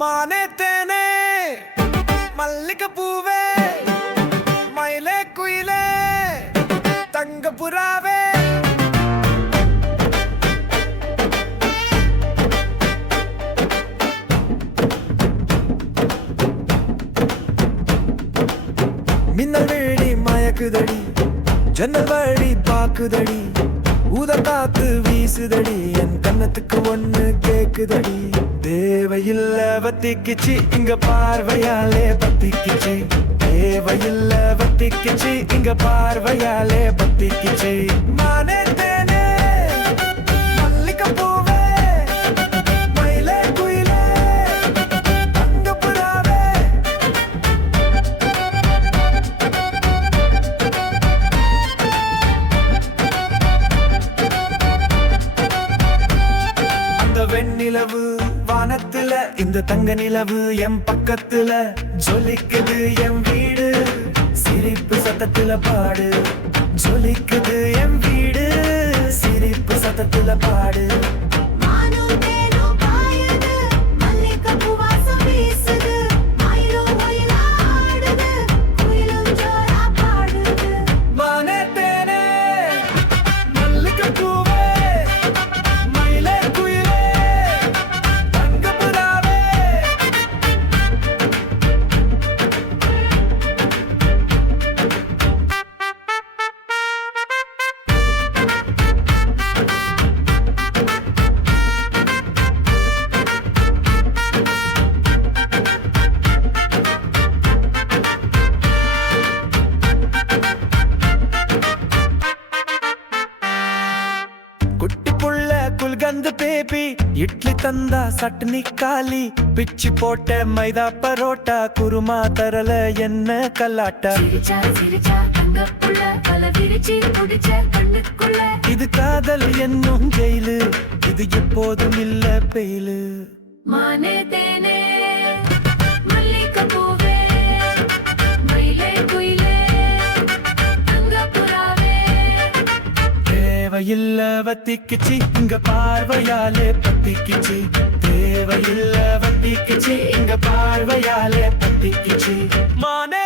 மானே தேனே மல்லிகை பூவே மயிலே குயிலே தங்க புறாவே மின்னல் வேடி மயக்குதடி ஜன்னல் வழி பாக்குதடி ஊத காத்து வீசுதடி என் கண்ணத்துக்கு ஒண்ணு கேக்குதடி தேவையில்ல வத்திக்குச்சு இங்க பார்வையாலே பத்திக்குச்சு தேவையில்ல வத்திக்குச்சு இங்க பார்வையாலே பத்திக்குச்சு மானே தேனே மல்லிகை பூவே மயிலே குயிலே தங்க புறாவே வெண்ணிலவு வானத்துல இந்த தங்க நிலவு எம் பக்கத்துல ஜொலிக்குது எம் வீடு சிரிப்பு சத்தத்துல பாடு ஜொலிக்குது எம் வீடு சிரிப்பு சத்தத்துல பாடு குல்கந்து பேபி இட்லி தந்தா சட்னி காலி பிச்சு போட்ட மைதா பரோட்டா குருமா தரல என்ன கல்லாட்டா இது காதல் என்னும் ஜெயிலு இது எப்போதும் இல்ல பெயிலு மானே தேனே மல்லிகை பூவே மயிலே குயிலே தங்க புறாவே தேவையில்ல வத்திக்குச்சு இங்க பார்வையாலே பத்திக்குச்சு தேவையில்ல வத்திக்குச்சு இங்க பார்வையாலே பத்திக்குச்சு மானே